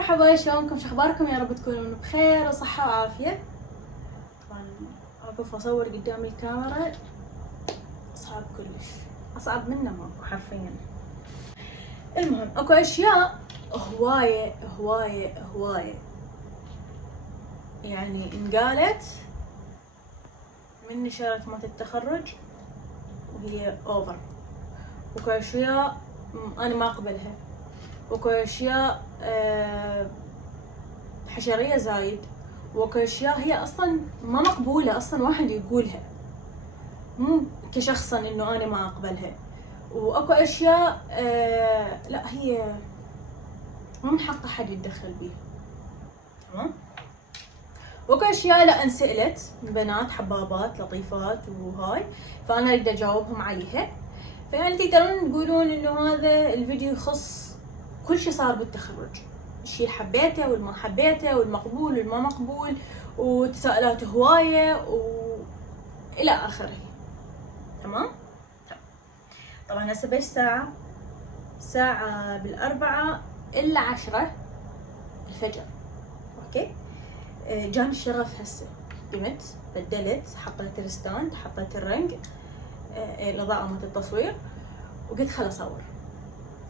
مرحبا، شلونكم؟ شو اخباركم؟ يا رب تكونون بخير وصحة وعافية. طبعا اقف اصور قدام الكاميرا صعب كلش، اصعب منه ماكو حرفيا. المهم اكو اشياء هواية يعني انقالت من شهرة مالت التخرج وهي اوفر، وكو اشياء انا ما اقبلها، وكو اشياء حشرية زايد، وكو اشياء هي اصلا ما مقبولة اصلا واحد يقولها، مو كشخصا انه انا ما اقبلها. واكو اشياء لا هي مو من حق احد يتدخل بيها، تمام. واكو اشياء لا انسألت من بنات حبابات لطيفات وهاي، فانا اريد اجاوبهم عليها. فيعني تقدرون تقولون انه هذا الفيديو يخص كل شيء صار بالتخرج، الشيء اللي حبيته والما حبيته والمقبول والما مقبول وتساؤلات هواية والى اخره، تمام. طبعا هسه بيش ساعة بالأربعة إلا 10 الفجر، اوكي. جاني الشغف هسه، قمت بدلت، حطيت الستاند، حطيت الرنج، الإضاءة مالت التصوير، وقلت خل أصور.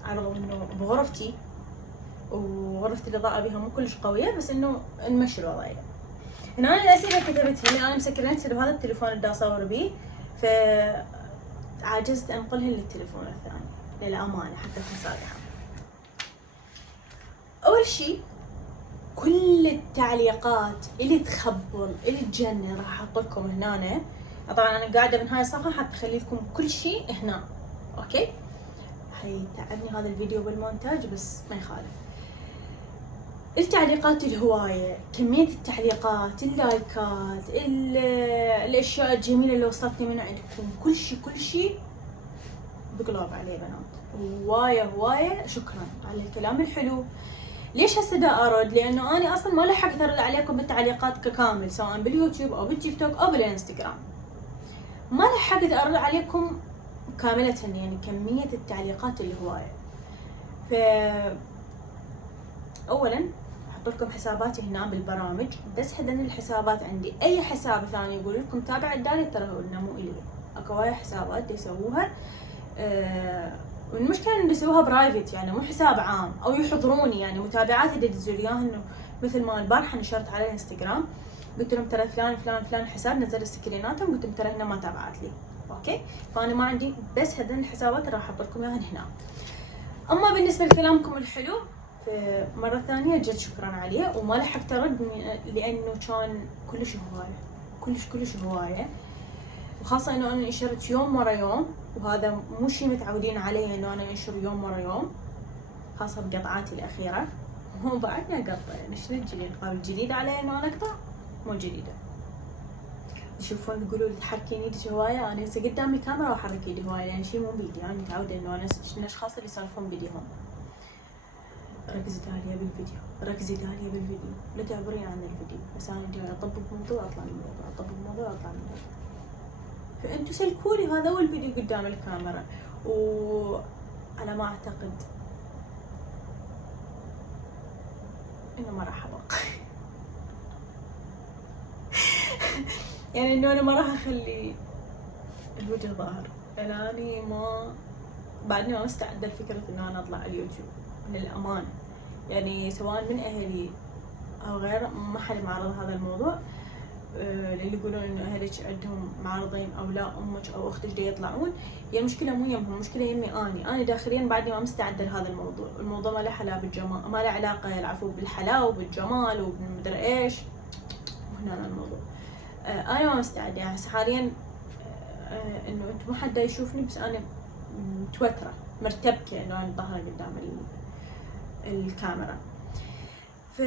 على الرغم إنه بغرفتي وغرفتي الإضاءة بيها مو كلش قوية، بس إنه نمشي الوضعية. هنا أنا الأسئلة كتبتها لي، أنا مسكرت هذا التليفون اللي دا أصور بيه، فعجزت أنقلهن للتليفون الثاني للأمانة حتى أكون صريحة. أول شي كل التعليقات اللي تخبل اللي تجنن راح احط لكم هنا. طبعا انا قاعده من هاي الصفحه حتى اخلي لكم كل شيء هنا، اوكي. حيتعبني هذا الفيديو بالمونتاج بس ما يخالف. التعليقات الهوايه، كميه التعليقات، اللايكات، الاشياء الجميله اللي وصلتني من عندكم، كل شيء بقلوب عليه بنات. هوايه شكرا على الكلام الحلو. ليش هسه دا ارد؟ لانه انا اصلا ما لحقت ارد عليكم بالتعليقات ككامل، سواء باليوتيوب او بالتيك توك او بالانستغرام. ما لحقت ارد عليكم كاملة، يعني كمية التعليقات الهواية. ف اولا احط لكم حساباتي هنا بالبرامج، بس هذن الحسابات عندي. اي حساب ثاني يقول لكم تابع الدالي ترى انه مو الي. اكو هواية حسابات يسووها والمشكلة انه يسووها برايفت، يعني مو حساب عام، او يحضروني يعني متابعاتي يدزوا لي انه مثل ما البارحة نشرت على الانستغرام، قلت لهم ترى فلان حساب نزل سكريناتهم، قلت لهم ترى هنا ما تابعت لي، اوكي. فانا ما عندي، بس هذين الحسابات راح احط لكم اياهن هنا. اما بالنسبة لكلامكم الحلو فمرة ثانية جد شكرا عليه، وما لحقت ارد لانه كان كلش هواية، كلش هواية، وخاصة انه انا نشرت يوم ورا يوم، وهذا مو شي متعودين عليه انه انا انشر يوم ورا يوم، خاصة بقطعاتي الاخيرة. هو بعدنا قطع، يعني شنو الجديد؟ قابل جديد علي انه انا اقطع؟ مو جديدة. يشوفون يقولوا لي تحركين ايدك هواية، انا هسه قدام الكاميرا واحرك ايدي هواية، يعني شي مو بيدي، انا متعودة انه انا الاشخاص اللي يسولفون بيديهم. ركزي داليا بالفيديو، لا تعبرين عن الفيديو، بس انا جاي اطبق موضوع اطلع من الموضوع، اطبق موضوع اطلع من الموضوع. فانتوا سلكولي هذا اول فيديو قدام الكاميرا، وعلى ما اعتقد انه ما راح ابق يعني انه انا ما راح اخلي الوجه ظاهر، لاني بعدني ما مستعده لفكره انه انا اطلع على اليوتيوب للامانه. يعني سواء من اهلي او غير، ما حد معرض هذا الموضوع. اللي يقولون انه اهلك عندهم معارضين او لا، امك او اختك دا يطلعون، هي المشكله مو يمهم، المشكله يمي انا داخليا بعدني ما مستعده لهذا الموضوع. الموضوع ما له علاقه بالجمال، ما له علاقه العفو بالحلاوه وبالجمال وبالمدري ايش، هنا الموضوع. انا ما مستعده يعني حاليا انه انتم ما حد يشوفني، بس انا متوتره مرتبكه انه انا ظاهره قدام الكاميرا. ف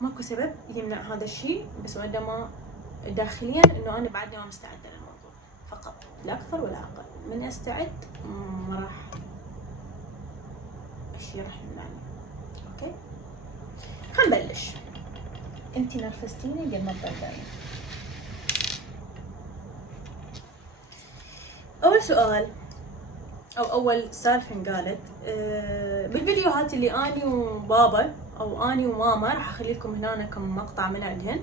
ماكو سبب يمنع هذا الشيء، بس عندما داخليا انه انا بعدني ما مستعده للموضوع فقط، لا اكثر ولا اقل. من استعد ما راح الشيء راح يمنعني، اوكي. خلينا نبلش. انتي نرفزتيني قبل ما تبدأي. اول سؤال او اول سالفه انقالت بالفيديوهات اللي اني وبابا او اني وماما، راح اخلي لكم هنا كم مقطع من عندهن.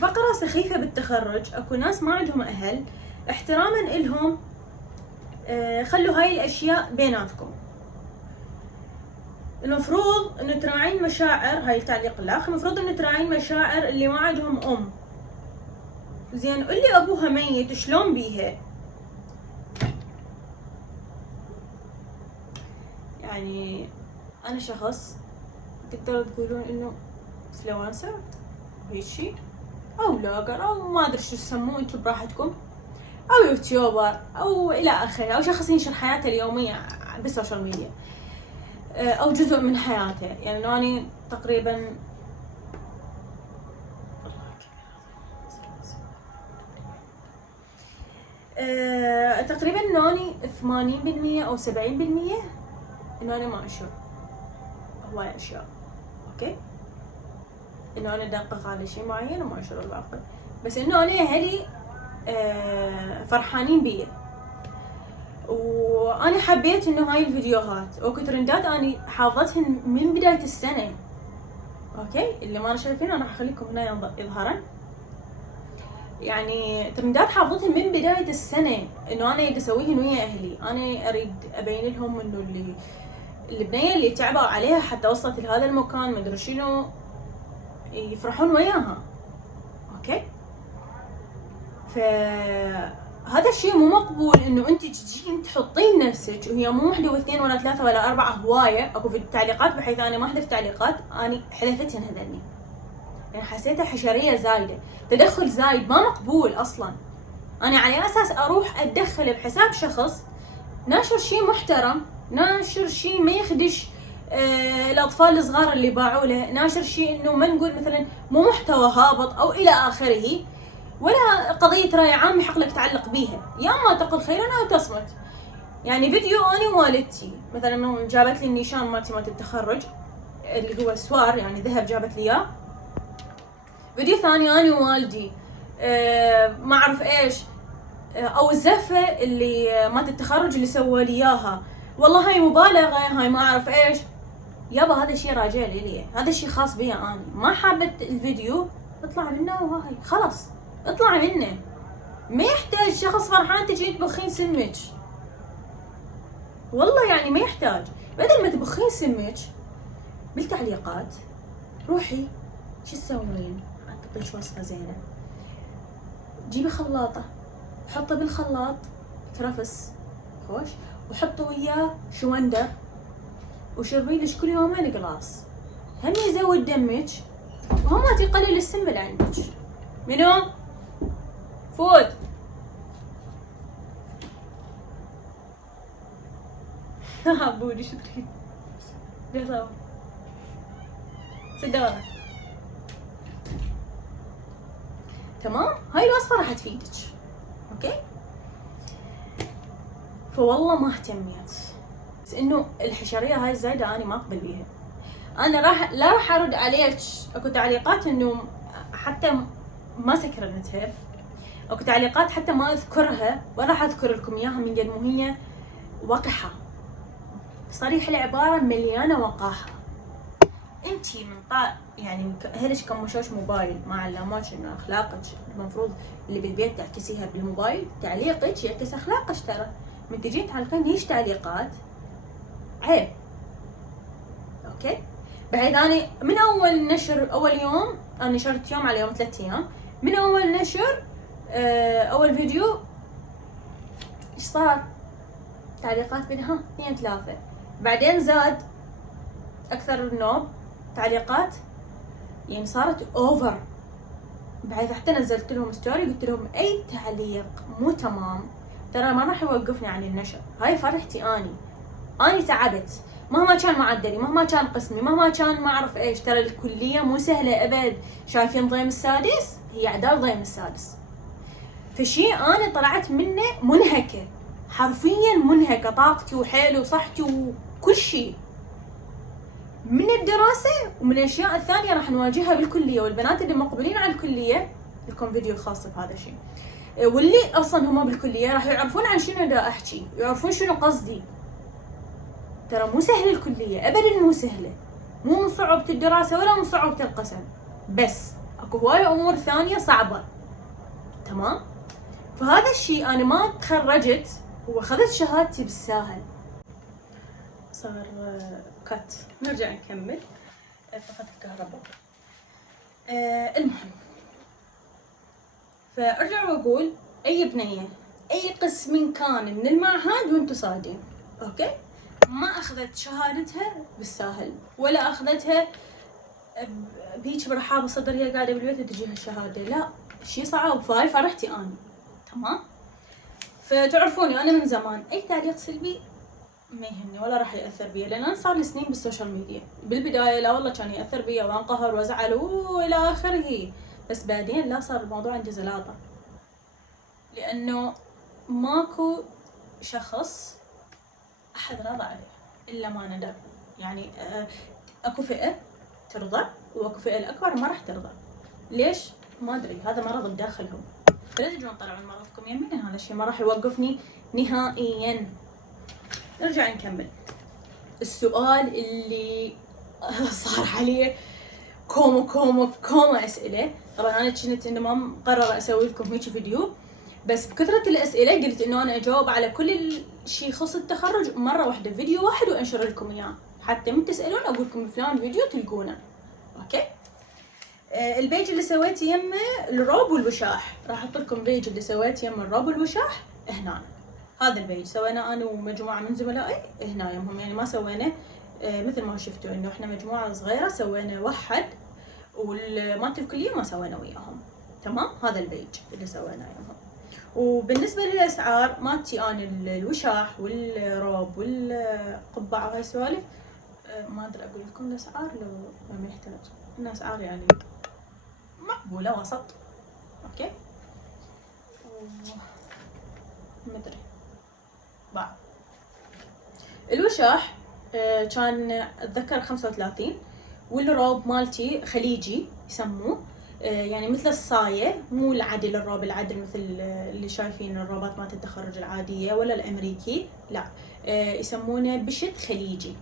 فقرة سخيفة بالتخرج. اكو ناس ما عندهم اهل، احتراما الهم خلوا هاي الاشياء بيناتكم. المفروض انه تراعين مشاعر، هاي التعليق الاخر، المفروض انه تراعين مشاعر اللي ما عندهم ام. زين اللي ابوها ميت شلون بيها؟ يعني انا شخص تقدروا تقولون انه انفلونسر هيجي او بلوجر او ما ادري شو تسموه انتم براحتكم، او يوتيوبر او الى اخره، او شخص ينشر حياته اليوميه بالسوشيال ميديا، او جزء من حياته. يعني اني تقريبا تقريبا اني 80% او 70% انه انا ما اشوف هواي اشياء. اوكي، انه انا ادقق على شيء معين وما اشوف الباقي، بس انه انا اهلي فرحانين بي. وانا حبيت انه هاي الفيديوهات او ترندات اني حافظتهن من بدايه السنه. اوكي، اللي ما شايفين انا راح اخليكم هنا يظهرن. يعني ترندات حافظتهن من بدايه السنه، انه انا اريد اسويهن ويا اهلي. انا اريد ابين لهم انه البنيه اللي تعبوا عليها حتى وصلت لهذا المكان مدري شنو، يفرحون وياها. اوكي، فهذا الشيء مو مقبول انه انت تجين تحطين نفسك وهي مو واحده واثنين ولا ثلاثه ولا اربعه، هوايه اكو في التعليقات، بحيث انا ما احذف تعليقات اني حذفتهن هذني. يعني حسيتها حشريه زايده، تدخل زايد ما مقبول اصلا. انا على اساس اروح اتدخل بحساب شخص ناشر شيء محترم، ناشر شيء ما يخدش الاطفال الصغار اللي باعوا له، ناشر شيء انه ما نقول مثلا مو محتوى هابط او الى اخره، ولا قضيه راي عام يحق لك تعلق بيها، يا اما تقول خيرا او تصمت. يعني فيديو اني ووالدتي مثلا جابت لي النيشان مالتي مالت التخرج اللي هو سوار، يعني ذهب جابت لي اياه. فيديو ثاني اني ووالدي ما اعرف ايش، او الزفه اللي مالت التخرج اللي سووا لي اياها، والله هاي مبالغه، هاي ما اعرف ايش. يابا هذا شيء راجع لي، هذا شيء خاص بي انا. ما حابه الفيديو اطلع منه، وهاي خلاص اطلع منه. ما يحتاج شخص فرحان تجي تبخين سمك، والله يعني ما يحتاج. بدل ما تبخين سمك بالتعليقات روحي شو تسوين؟ اعطيك وصفه زينه، جيبي خلاطه حطه بالخلاط ترفس خوش، وحطي وياه شوندر وشربي لك كل يومين قلاص. هم يزود دمك وهم يقلل السم عندك. منو؟ فود. بودي شو تريد؟ جزاو سدورة. تمام، هاي الوصفة راح تفيدك. اوكي، فوالله ما اهتميت، بس انه الحشرية هاي الزايدة انا ما اقبل بيها. انا لا راح ارد عليك. اكو تعليقات انه حتى ما سكرنتها، اكو تعليقات حتى ما اذكرها، ولا راح اذكر لكم اياها من قد ما هي وقحة. صريح العبارة مليانة وقاحة. انتي من يعني اهلك كمشوش موبايل ما علموش انه اخلاقك المفروض اللي بالبيت تعكسيها بالموبايل، تعليقك يعكس اخلاقك. ترى من تجين تعلقين هيش تعليقات عيب. اوكي، بعد اني من اول نشر، اول يوم انا نشرت يوم على يوم 3 ايام، من اول نشر اول فيديو ايش صار؟ تعليقات منها 2 3، بعدين زاد اكثر النوب تعليقات، يعني صارت اوفر. بعد حتى نزلت لهم ستوري قلت لهم اي تعليق مو تمام ترى ما راح يوقفني عن النشر. هاي فرحتي اني تعبت، مهما كان معدلي، مهما كان قسمي، مهما كان ما اعرف ايش. ترى الكليه مو سهله ابد. شايفين ضيم السادس؟ هي اعداد ضيم السادس. فشي انا طلعت منه منهكه، حرفيا منهكه، طاقتي وحيلي وصحتي وكل شيء من الدراسه ومن الاشياء الثانيه راح نواجهها بالكليه. والبنات اللي مقبلين على الكليه لكم فيديو خاص بهذا الشيء، واللي اصلا هم بالكليه راح يعرفون عن شنو دا احكي، يعرفون شنو قصدي. ترى مو سهلة الكلية أبدا، مو سهلة، مو من صعوبة الدراسة ولا من صعوبة القسم، بس اكو هواية امور ثانية صعبة. تمام؟ فهذا الشيء انا ما تخرجت واخذت شهادتي بالساهل. صار كات، نرجع نكمل. طفت الكهرباء. المهم، فارجع واقول اي بنية اي قسم كان من المعهد وانتو صاعدين، اوكي، ما اخذت شهادتها بالساهل، ولا اخذتها بهيج برحابة صدر هي قاعدة بالبيت وتجيها الشهادة، لا، شي صعب. فهاي فرحتي أنا. تمام؟ فتعرفوني أنا من زمان أي تعليق سلبي ما يهمني ولا راح يأثر بي، لأن أنا صار لي سنين بالسوشيال ميديا. بالبداية لا والله كان يأثر بي وانقهر وازعل وإلى آخره، بس بعدين لا، صار الموضوع عندي زلاطة، لأنه ماكو شخص أحد راضى عليه إلا ما ندى. يعني أكو فئة ترضى واكو فئة الأكبر ما راح ترضى. ليش؟ ما أدري، هذا مرض بداخلهم، فلا تجون طلعوا من مرضكم يمين. هذا الشيء ما راح يوقفني نهائيا. نرجع نكمل. السؤال اللي صار عليه كومة أسئلة. طبعا أنا كنت إنه ما مقررة أسوي لكم هيك فيديو، بس بكثرة الأسئلة قلت إنه أنا أجاوب على كل شيء يخص التخرج مرة واحدة، فيديو واحد، وأنشر لكم إياه، حتى من تسألون أقول لكم فلان فيديو تلقونه. أوكي. البيج اللي سويت يمه الروب والوشاح، راح احط لكم بيج اللي سويت يمه الروب والوشاح هنا. هذا البيج سوينا انا ومجموعه من زملائي هنا يمهم، يعني ما سوينا مثل ما شفتوا انه احنا مجموعه صغيره، سوينا وحد، والمالت الكليه ما سوينا وياهم. تمام؟ هذا البيج اللي سويناه يمهم. وبالنسبه للاسعار مالتي انا الوشاح والروب والقبعه وهاي السوالف، ما ادري اقول لكم الاسعار لو ما يحتاج. الاسعار يعني مقبولة وسط. اوكي. مدري بعد الوشاح كان اتذكر 35، والروب مالتي خليجي يسموه، يعني مثل الصاية، مو العدل الروب العدل مثل اللي شايفين الروبات مالت التخرج العادية ولا الامريكي، لا، يسمونه بشت خليجي.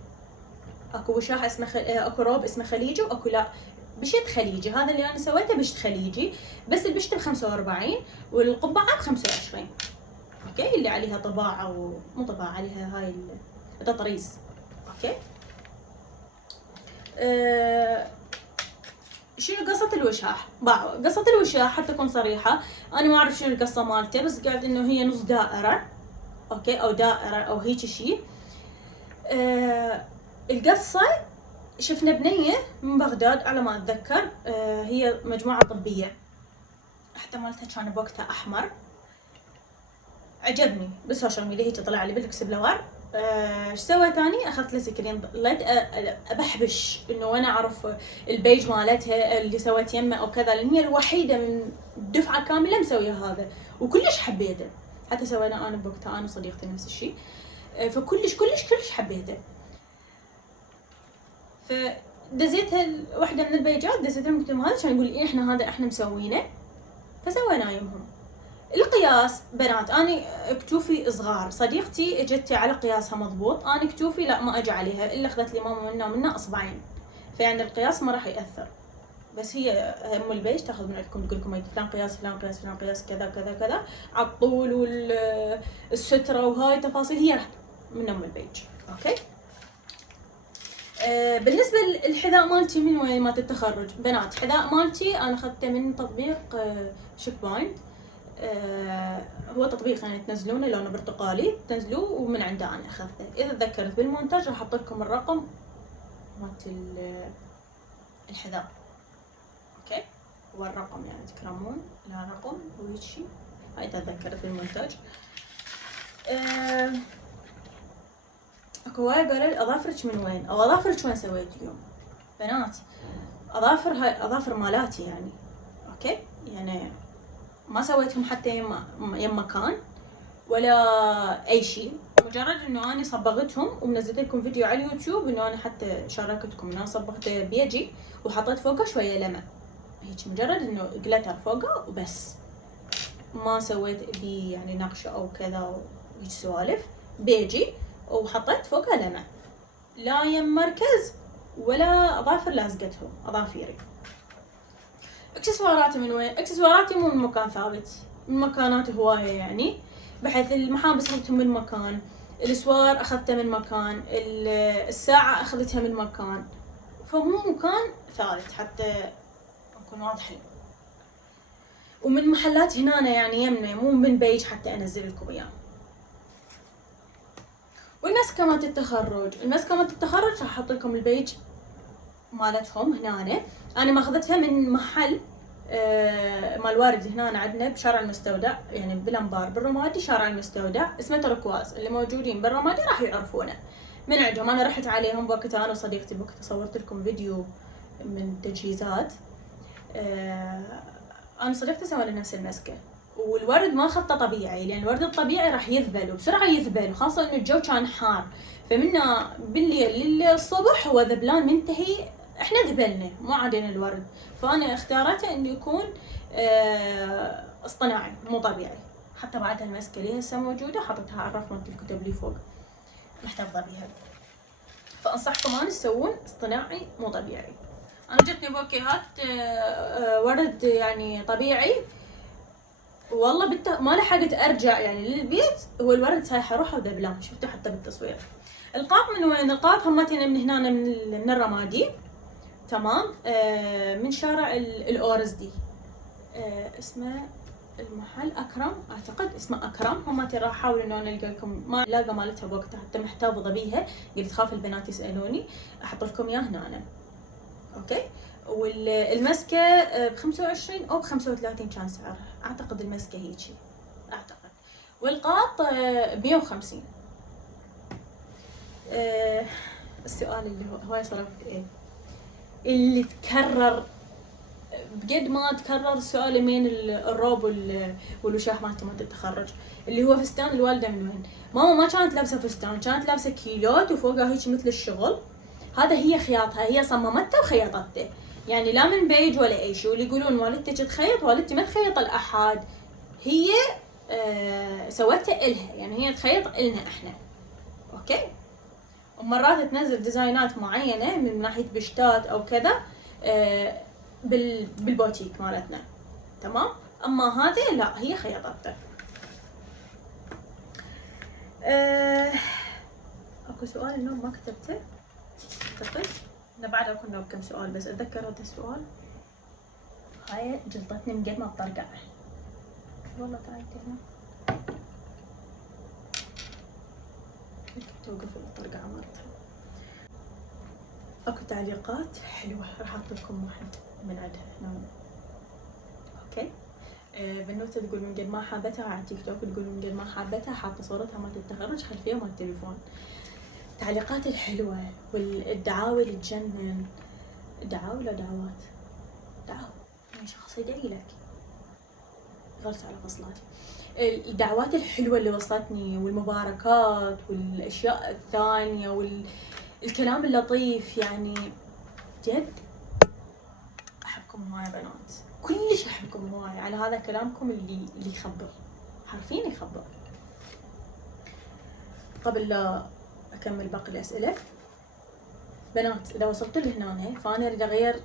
اكو وشاح اسمه اكو روب اسمه خليجي، واكو لا بشت خليجي. هذا اللي انا سويته بشت خليجي، بس البشت ب45 والقبعه ب25. اوكي، اللي عليها طباعه ومو طباعه، عليها هاي التطريز. اوكي. شنو قصة الوشاح؟ قصة الوشاح حتى اكون صريحة، انا ما اعرف شنو القصة مالته، بس قاعد انه هي نص دائرة، اوكي، او دائرة او هيك شيء. القصة شفنا بنية من بغداد على ما اتذكر، هي مجموعة طبية، حتى مالتها كان بوقتها احمر، عجبني بالسوشيال ميديا، هيك طلع لي بالاكسبلور. ايش سويت اني؟ اخذت له سكرين، ضليت ابحبش انه انا اعرف البيج مالتها اللي سويت يمه او كذا، لان هي الوحيده من دفعه كامله مسويه هذا، وكلش حبيته. حتى سوينا انا بوقتها انا وصديقتي نفس الشيء، فكلش كلش كلش حبيته. فدزيتها واحده من البيجات، دزيتها قلت لهم هذا، كان يقول لي احنا هذا احنا مسوينه، فسويناه يمهم. القياس بنات، انا كتوفي صغار، صديقتي اجت على قياسها مضبوط، انا كتوفي لا ما اجى عليها، الا اخذت لي ماما منا اصبعين، فيعني القياس ما راح ياثر. بس هي ام البيج تاخذ من عندكم تقول لكم فلان قياس فلان قياس فلان قياس كذا كذا كذا، على الطول والستره وهاي تفاصيل، هي راح من ام البيج. اوكي. بالنسبه للحذاء مالتي من وين مالت التخرج بنات، حذاء مالتي انا اخذته من تطبيق شيك بايند. هو تطبيق يعني تنزلونه لونه برتقالي، تنزلوه ومن عنده انا اخذته. اذا تذكرت بالمونتاج راح احط لكم الرقم مالت الحذاء. اوكي، هو الرقم يعني تكرمون لا رقم وهيك شيء، هاي تذكرت بالمونتاج. اكو وايد قالوا لي اظافرك من وين، او اظافرك وين سويت اليوم. بنات اظافر هاي اظافر مالاتي يعني، اوكي، يعني ما سويتهم حتى يم مكان ولا اي شيء، مجرد انه انا صبغتهم ومنزلت لكم فيديو على اليوتيوب، انه انا حتى شاركتكم انه انا صبغت بيجي وحطيت فوقه شويه لمع هيك، مجرد انه جلتر فوقه وبس، ما سويت بي يعني نقشه او كذا وهيك سوالف، بيجي وحطيت فوقها لمع. لا يم مركز ولا اظافر لازقتهم اظافيري. اكسسواراتي من وين؟ اكسسواراتي مو من مكان ثابت، من مكانات هواية يعني، بحيث المحابس اخذتهم من مكان، الاسوار اخذته من مكان، الساعة اخذتها من مكان، فمو مكان ثابت حتى نكون واضحين. ومن محلات هنا يعني يمنا، مو من بيج حتى انزل لكم اياه. والمسكة مالت التخرج، المسكة مالت التخرج راح احط لكم البيج مالتهم هنا. انا ماخذتها من محل مال وارد هنا عندنا بشارع المستودع، يعني بالانبار بالرمادي شارع المستودع، اسمه تركواز. اللي موجودين بالرمادي راح يعرفونه من عندهم. انا رحت عليهم بوقت انا وصديقتي، بوقت صورت لكم فيديو من تجهيزات. انا وصديقتي سوينا نفس المسكه. والورد ما خطه طبيعي، لان الورد الطبيعي راح يذبل وبسرعه يذبل، وخاصه انه الجو كان حار، فمنا بالليل للصبح هو ذبلان منتهي، احنا ذبلنا مو عادين الورد. فانا اختارته انه يكون اصطناعي مو طبيعي. حتى بعد المسكه اللي هسه موجوده حطيتها على الرف مالت الكتب اللي فوق محتفظه بيها. فانصحكم انا تسوون اصطناعي مو طبيعي. انا جتني بوكيهات ورد يعني طبيعي، والله ما لحقت ارجع يعني للبيت هو الورد سايحه روحه وذبلان، شفتوا حتى بالتصوير. القاط من وين؟ القاط همتين من هنا من الرمادي، تمام. من شارع الاورزدي، اسمه المحل اكرم، اعتقد اسمه اكرم. همتين راح احاول انه انا القى لكم، ما لاقى مالتها بوقتها حتى محتفظه بيها، قلت خاف البنات يسالوني، احط لكم اياه هنا. اوكي. والمسكه ب25 او ب35 كان سعرها، اعتقد المسكه هيجي اعتقد. والقاط ب150. السؤال اللي هواي صرفت ايه اللي تكرر بقد ما تكرر سؤالي من الروب والوشاح مالت التخرج، اللي هو فستان الوالده من وين؟ ماما ما كانت لابسه فستان، كانت لابسه كيلوت وفوقها هيك مثل الشغل. هذا هي خياطها، هي صممته وخيطته، يعني لا من بيج ولا اي شيء. واللي يقولون والدتك تخيط، والدتي ما تخيط الاحد، هي سوتها الها، يعني هي تخيط النا احنا. اوكي. ومرات تنزل ديزاينات معينه من ناحيه بشتات او كذا بالبوتيك مالتنا، تمام. اما هذه لا، هي خياطته. اكو سؤال اليوم ما كتبته اعتقد، انا بعد اكو لنا بكم سؤال بس اتذكر هذا السؤال. هاي جلطتني من قد ما بطرقع والله. تعالي هنا توقف الطرقعة مالتها. اكو تعليقات حلوة راح احط لكم واحد من عندها هنا. اوكي. بنوته تقول من قد ما حابتها على تيك توك، تقول من قد ما حابتها، حاطه صورتها مالت التخرج خلفيه مال التليفون. التعليقات الحلوة والدعاوي اللي تجنن. دعاوي ولا دعوات؟ دعاوي، يعني شخص يدعي لك غلس على فصلاتي. الدعوات الحلوة اللي وصلتني والمباركات والاشياء الثانية والكلام اللطيف، يعني جد احبكم هواي بنات، كلش احبكم هواي على هذا كلامكم اللي يخبر، حرفيا يخبر. قبل لا اكمل باقي الاسئله، بنات اذا وصلتوا لهنا فانا اريد اغير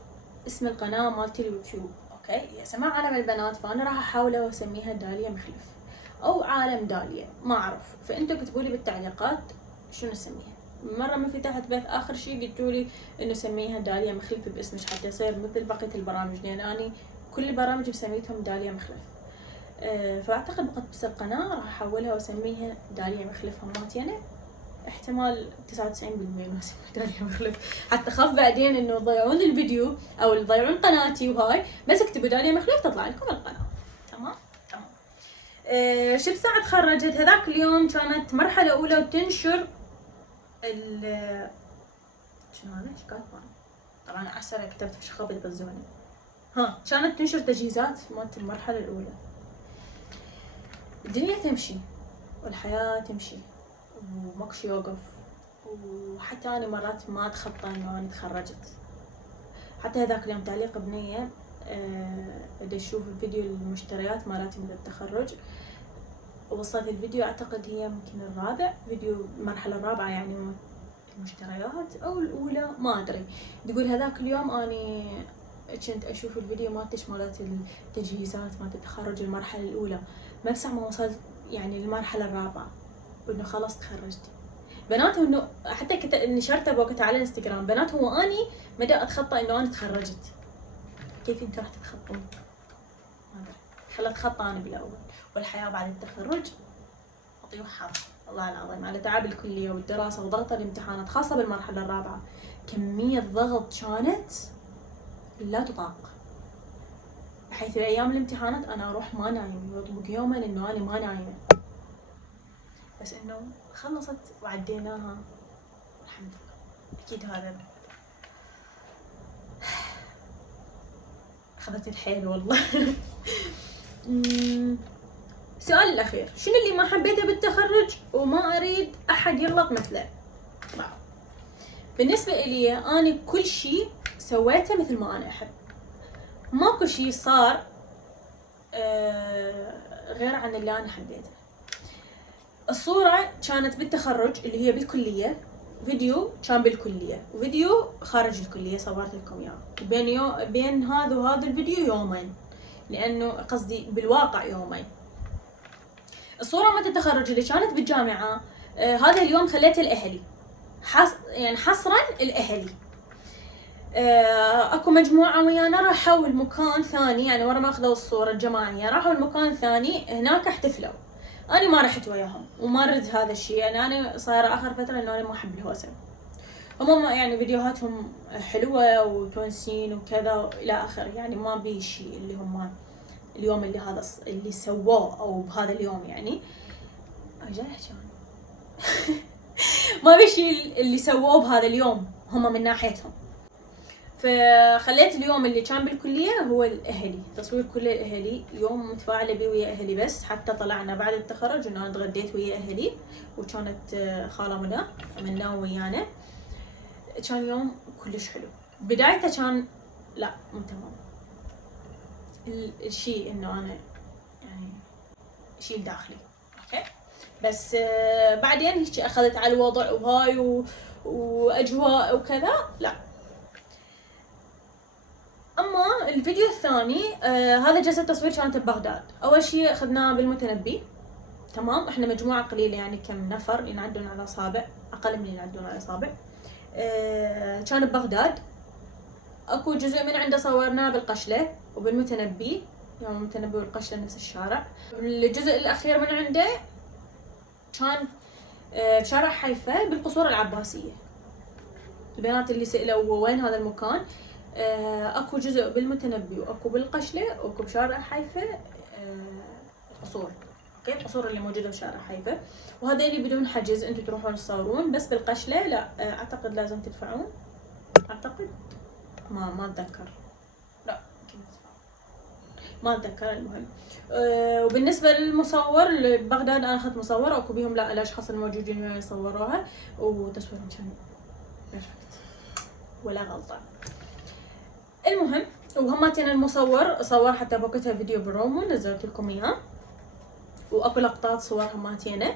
اسم القناه مالتي اليوتيوب. اوكي. هي اسمها عالم البنات، فانا راح احاول اسميها داليا مخلف او عالم داليا، ما اعرف. فانتوا اكتبوا لي بالتعليقات شنو اسميها. مره من فتحت بث اخر شيء قلتوا لي انه سميها داليا مخلف باسمك حتى يصير مثل بقيه البرامج، لان اني كل البرامج مسميتهم داليا مخلف. فاعتقد بقت القناه راح احولها واسميها داليا مخلف هماتي. انا احتمال 99% ما اسمها داليا مخلف، حتى خاف بعدين انه تضيعون الفيديو او تضيعون قناتي وهاي. بس اكتبوا داليا مخلف تطلع لكم القناه. تمام. شو بساعة تخرجت؟ هذاك اليوم كانت مرحلة أولى وتنشر شنو هذا؟ ايش كاتبة؟ طبعا عسرة كتبت في شخابط بالزوني. كانت تنشر تجهيزات مالت المرحلة الأولى. الدنيا تمشي والحياة تمشي وماكو شي يوقف، وحتى أنا مرات ما أتخطى إنه أنا تخرجت. حتى هذاك اليوم تعليق بنية بدي أشوف الفيديو المشتريات مالتي من التخرج، وصلت الفيديو أعتقد هي يمكن الرابع، فيديو المرحلة الرابعة يعني المشتريات او الاولى ما ادري. تقول هذاك اليوم اني كنت اشوف الفيديو مالتش مالت التجهيزات مالت التخرج المرحله الاولى، ما بسع ما وصلت يعني للمرحله الرابعه وانه خلاص تخرجت. بنات انه حتى كنت نشرته بوقتها على الانستغرام، بنات هو اني مدى اتخطى انه انا تخرجت، كيف انت راح تتخطون؟ ما ادري، خلت خطى انا بالاول. والحياه بعد التخرج اعطيه حظ والله العظيم على تعب الكليه والدراسه وضغط الامتحانات، خاصه بالمرحله الرابعه كميه ضغط كانت لا تطاق، بحيث ايام الامتحانات انا اروح ما نايم، يطبق يوما انه انا ما نايمه، بس انه خلصت وعديناها الحمد لله. اكيد هذا اخذت الحيل والله. السؤال الاخير، شنو اللي ما حبيته بالتخرج وما اريد احد يغلط مثله؟ بالنسبه الي انا كل شيء سويته مثل ما انا احب، ماكو شيء صار غير عن اللي انا حبيته. الصوره كانت بالتخرج اللي هي بالكليه، فيديو كان بالكليه وفيديو خارج الكليه صورت لكم اياه، بين هذا وهذا الفيديو يومين، لانه قصدي بالواقع يومين. الصوره مالت التخرج اللي كانت بالجامعه هذا اليوم خليته لاهلي، يعني حصرا الاهلي. اكو مجموعه ويانا راحوا المكان ثاني، يعني ورا ما اخذوا الصوره الجماعيه راحوا المكان ثاني هناك احتفلوا. انا ما رحت وياهم وما اريد هذا الشيء، يعني انا صايره اخر فتره انه انا ما احب الهوسه. هم يعني فيديوهاتهم حلوه وتونسين وكذا الى اخره، يعني ما بي شيء اللي هم اليوم اللي هذا اللي سووه او بهذا اليوم يعني اجي احكي ما بي شيء اللي سووه بهذا اليوم هم من ناحيتهم. فخليت اليوم اللي كان بالكليه هو الاهلي، تصوير كل الاهلي، يوم متفاعله بيه ويا اهلي، بس حتى طلعنا بعد التخرج انه انا تغديت ويا اهلي وكانت خاله منى ويانا. كان يوم كلش حلو. بدايته كان لا مو تمام الشيء، انه انا يعني شيء داخلي اوكي، بس بعدين هيك اخذت على الوضع وهاي واجواء وكذا لا. اما الفيديو الثاني هذا جلسة تصوير كانت ببغداد. اول شيء اخذناه بالمتنبي، تمام، احنا مجموعة قليلة يعني كم نفر ينعدون على اصابع، اقل من ينعدون على اصابع. كان ببغداد. اكو جزء من عنده صورناه بالقشلة وبالمتنبي، يوم المتنبي والقشلة نفس الشارع. الجزء الاخير من عنده كان بشارع حيفا بالقصور العباسية. البنات اللي سألوا وين هذا المكان، اكو جزء بالمتنبي واكو بالقشله واكو بشارع حيفا القصور، اوكي، القصور اللي موجوده بشارع حيفا، وهذيلي بدون حجز انتم تروحون تصورون. بس بالقشله لا اعتقد لازم تدفعون، اعتقد ما اتذكر، لا ما اتذكر. المهم وبالنسبه للمصور ببغداد انا اخذت مصور، اكو بيهم لا الاشخاص الموجودين وياي صوروها وتصويرهم كان بيرفكت ولا غلطه. المهم وهماتين المصور صور حتى بوقتها فيديو برومو نزلت لكم اياه، واكو لقطات صور هماتينه.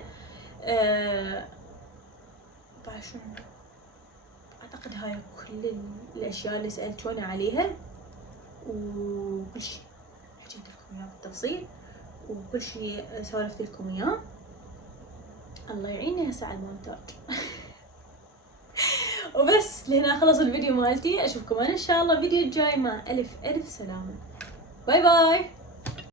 بعد شنو اعتقد هاي كل الاشياء اللي سالتوني عليها، وكل شيء حكيت لكم اياه بالتفصيل، وكل شيء سولفت لكم اياه. الله يعيني هسه على المونتاج. وبس لهنا خلص الفيديو مالتي، اشوفكم انا ان شاء الله الفيديو الجاي مع الف سلامه. باي باي.